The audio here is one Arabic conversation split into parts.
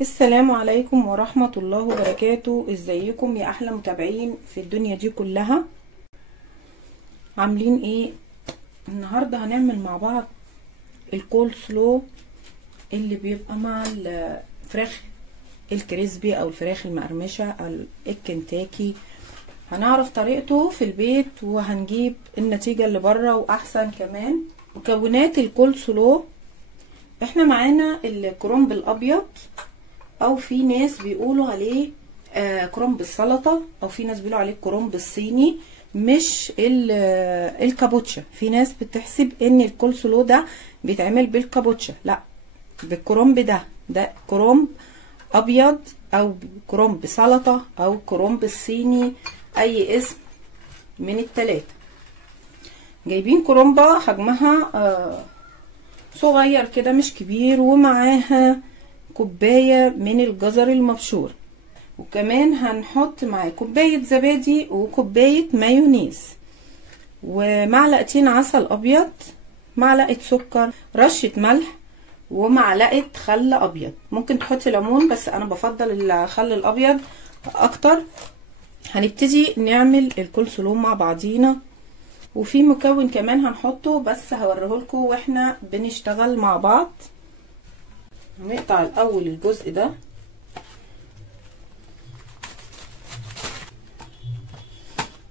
السلام عليكم ورحمة الله وبركاته. ازيكم يا احلى متابعين في الدنيا دي كلها؟ عاملين ايه؟ النهاردة هنعمل مع بعض الكول سلو اللي بيبقى مع الفراخ الكريسبي او الفراخ المقرمشة او الكنتاكي. هنعرف طريقته في البيت وهنجيب النتيجة اللي بره واحسن كمان. مكونات الكول سلو: احنا معانا الكرنب الابيض، او في ناس بيقولوا عليه كرنب السلطه، او في ناس بيقولوا عليه الكرنب الصيني مش الكابوتشا. في ناس بتحسب ان الكول سلو ده بيتعمل بالكابوتشا، لا، بالكرنب ده كرنب ابيض او كرنب سلطه او كرنب الصيني، اي اسم من التلاتة. جايبين كرنبه حجمها صغير كده مش كبير، ومعاها كوباية من الجزر المبشور، وكمان هنحط معاه كوباية زبادي وكوباية مايونيز ومعلقتين عسل ابيض، معلقة سكر، رشة ملح، ومعلقة خل ابيض. ممكن تحطي ليمون بس انا بفضل الخل الابيض اكتر. هنبتدي نعمل الكول سلو مع بعضينا، وفي مكون كمان هنحطه بس هوريهولكم واحنا بنشتغل مع بعض. هنقطع الاول الجزء ده،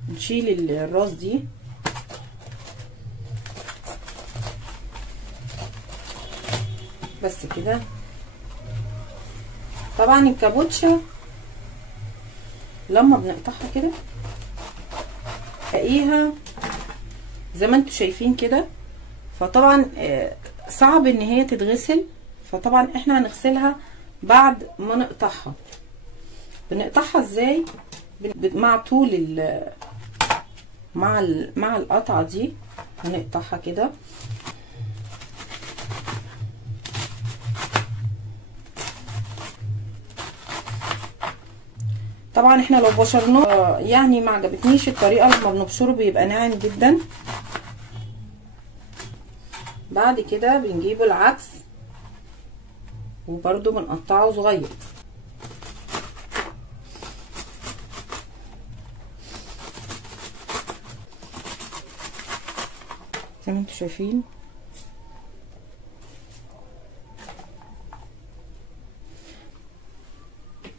نشيل الراس دي، بس كده. طبعا الكابوتشا لما بنقطعها كده تلاقيها زي ما انتوا شايفين كده، فطبعا صعب ان هي تتغسل، فطبعا احنا هنغسلها بعد ما نقطعها. بنقطعها ازاي؟ مع طول مع القطعه دي هنقطعها كده. طبعا احنا لو بشرناه يعني ما عجبتنيش الطريقه، لما بنبشره بيبقى ناعم جدا. بعد كده بنجيبه العكس وبرده بنقطعه صغير. زي ما انتوا شايفين.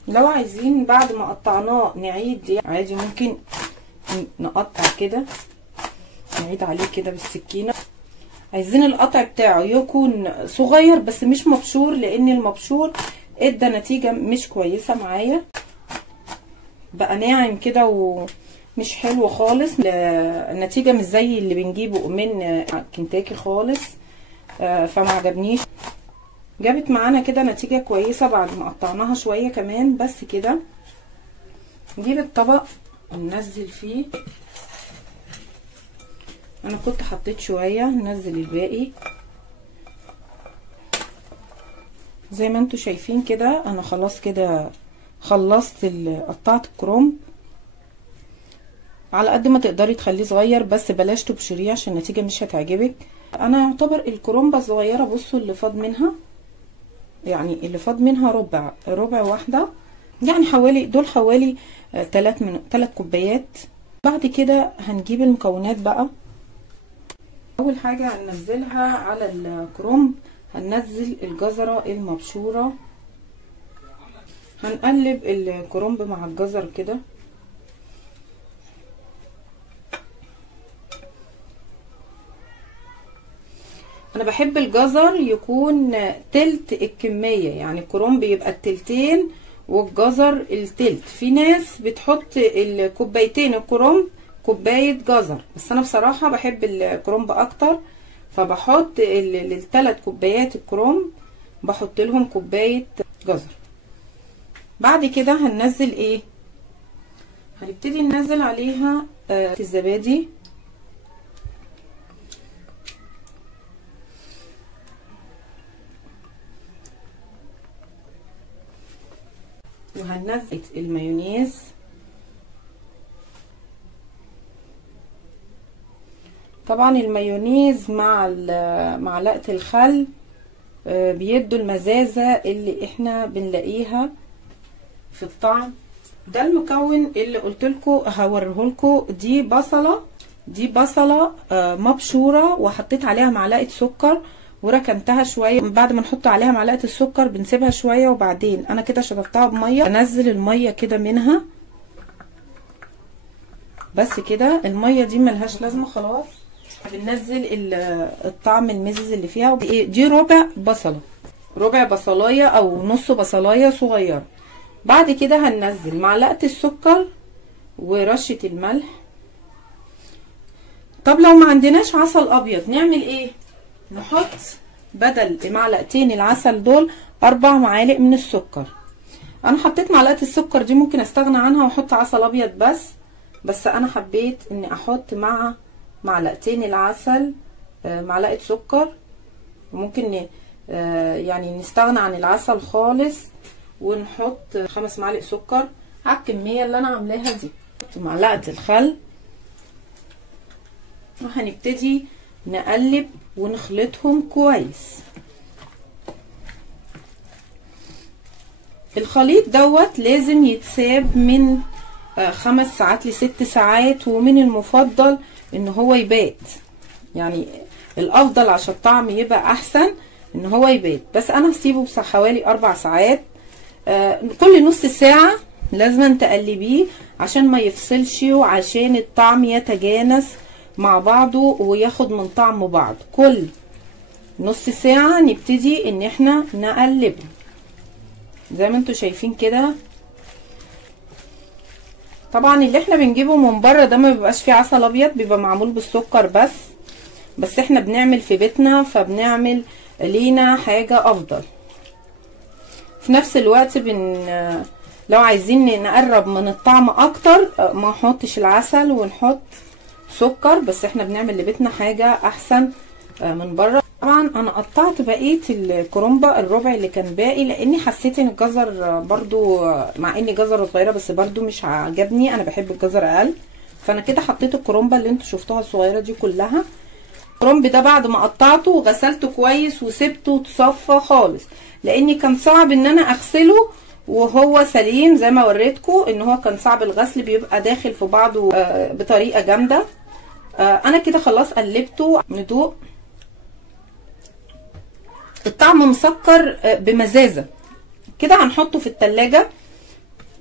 لو عايزين بعد ما قطعناه نعيد عادي، ممكن نقطع كده، نعيد عليه كده بالسكينه. عايزين القطع بتاعه يكون صغير بس مش مبشور، لان المبشور ادى نتيجه مش كويسه معايا، بقى ناعم كده ومش حلو خالص. النتيجه مش زي اللي بنجيبه من كنتاكي خالص، فما عجبنيش. جابت معانا كده نتيجه كويسه بعد ما قطعناها شويه كمان. بس كده نجيب الطبق وننزل فيه. انا كنت حطيت شويه، ننزل الباقي زي ما انتوا شايفين كده. انا خلاص كده خلصت قطعت الكرنب. على قد ما تقدري تخليه صغير، بس بلاش تبشريه عشان النتيجه مش هتعجبك. انا يعتبر الكرنبه صغيره، بصوا اللي فاض منها، يعني اللي فاض منها ربع واحده، يعني حوالي 3 كوبايات. بعد كده هنجيب المكونات بقى. اول حاجه هننزلها على الكرنب، هننزل الجزره المبشوره. هنقلب الكرنب مع الجزر كده. انا بحب الجزر يكون تلت الكميه، يعني الكرنب يبقى التلتين والجزر التلت. في ناس بتحط الكوبايتين الكرنب كوبايه جزر، بس انا بصراحه بحب الكرنب اكتر، فبحط ال3 كوبايات الكرنب بحط لهم كوبايه جزر. بعد كده هننزل ايه؟ هنبتدي ننزل عليها الزبادي، وهننزل المايونيز، طبعا المايونيز مع معلقه الخل بيدوا المزازة اللي احنا بنلاقيها في الطعم. ده المكون اللي قلت لكم هوريه لكم. دي بصلة مبشورة، وحطيت عليها معلقة سكر وركنتها شوية. بعد ما نحط عليها معلقة السكر بنسيبها شوية، وبعدين انا كده شطفتها بمية، انزل المية كده منها بس كده. المية دي ملهاش لازمة خلاص. بننزل الطعم المزز اللي فيها. دي ربع بصلة، ربع بصلاية او نص بصلاية صغيرة. بعد كده هننزل معلقة السكر ورشة الملح. طب لو ما عندناش عسل ابيض نعمل ايه؟ نحط بدل معلقتين العسل دول 4 معالق من السكر. انا حطيت معلقة السكر دي، ممكن استغنى عنها واحط عسل ابيض بس انا حبيت اني احط مع معلقتين العسل معلقة سكر. وممكن يعني نستغنى عن العسل خالص ونحط 5 معالق سكر على الكمية اللي انا عاملاها دي. نحط معلقة الخل وهنبتدي نقلب ونخلطهم كويس. الخليط دوت لازم يتساب من 5 ساعات ل6 ساعات، ومن المفضل ان هو يبات. يعني الافضل عشان الطعم يبقى احسن ان هو يبات، بس انا هسيبه حوالي 4 ساعات. كل نص ساعة لازم تقلبيه عشان ما يفصلش، وعشان الطعم يتجانس مع بعضه وياخد من طعم بعض. كل نص ساعة نبتدي ان احنا نقلبه زي ما انتوا شايفين كده. طبعا اللي احنا بنجيبه من بره ده ما بيبقاش فيه عسل ابيض، بيبقى معمول بالسكر بس احنا بنعمل في بيتنا، فبنعمل لينا حاجة افضل. في نفس الوقت لو عايزين نقرب من الطعم اكتر ما نحطش العسل ونحط سكر، بس احنا بنعمل لبيتنا حاجة احسن من بره. طبعا انا قطعت بقية الكرنبة الربع اللي كان باقي، لاني حسيت ان الجزر برضو، مع اني جزر صغيرة بس برضو مش عجبني، انا بحب الجزر اقل. فانا كده حطيت الكرنبة اللي انتوا شفتوها الصغيرة دي كلها. الكرنب ده بعد ما قطعته وغسلته كويس وسبته تصفى خالص، لاني كان صعب ان انا اغسله وهو سليم. زي ما وريتكم ان هو كان صعب الغسل، بيبقى داخل في بعضه بطريقة جامدة. انا كده خلاص قلبته. ندوق الطعم مسكر بمزازة كده. هنحطه في التلاجة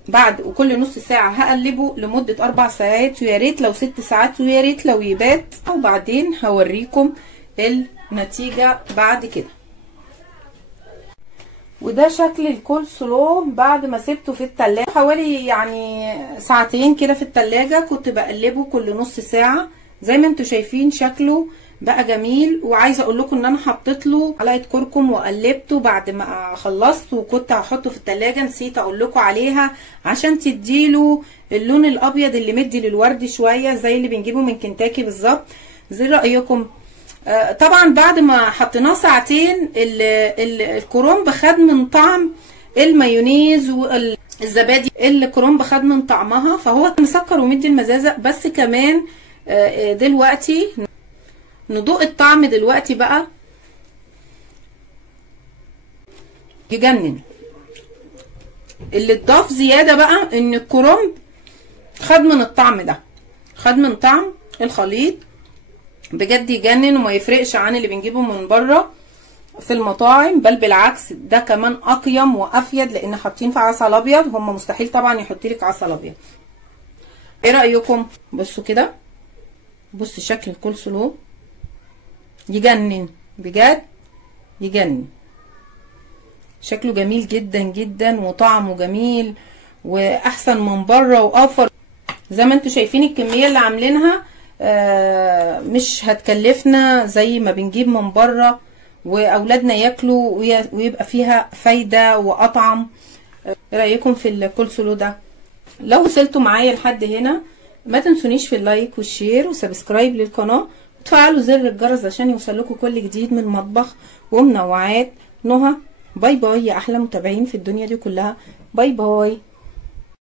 بعد، وكل نص ساعة هقلبه لمدة 4 ساعات، ويا ريت لو 6 ساعات، ويا ريت لو يبات. وبعدين هوريكم النتيجة بعد كده. وده شكل الكول سلو بعد ما سبته في التلاجة حوالي يعني 2 ساعتين كده في التلاجة. كنت بقلبه كل نص ساعة. زي ما انتوا شايفين شكله بقى جميل. وعايزه اقول لكم ان انا حطيت له معلقه كركم وقلبته بعد ما خلصت، وكنت هحطه في التلاجة نسيت اقول لكم عليها عشان تديله اللون الابيض اللي مدي للورد شويه زي اللي بنجيبه من كنتاكي بالظبط. زي رايكم. طبعا بعد ما حطيناه ساعتين الكرنب خد من طعم المايونيز والزبادي. الكرنب خد من طعمها، فهو مسكر ومدي المزازه. بس كمان دلوقتي ندوق الطعم دلوقتي بقى يجنن. اللي اتضاف زياده بقى ان الكرنب خد من الطعم ده، خد من طعم الخليط. بجد يجنن وما يفرقش عن اللي بنجيبه من بره في المطاعم، بل بالعكس ده كمان اقيم وافيد، لان حاطين في عسل ابيض. هم مستحيل طبعا يحط لك عسل ابيض. ايه رايكم؟ بصوا كده، بص شكل الكول سلو يجنن بجد، يجنن. شكله جميل جدا جدا، وطعمه جميل واحسن من بره واوفر. زي ما انتوا شايفين الكميه اللي عاملينها مش هتكلفنا زي ما بنجيب من بره، واولادنا ياكلوا ويبقى فيها فايده واطعم. ايه رايكم في الكول سلو ده؟ لو وصلتوا معايا لحد هنا ما تنسونيش في اللايك والشير وسبسكرايب للقناه، وتفعلوا زر الجرس عشان يوصلكوا كل جديد من مطبخ ومنوعات نهى. باي باي يا احلى متابعين في الدنيا دي كلها. باي باي.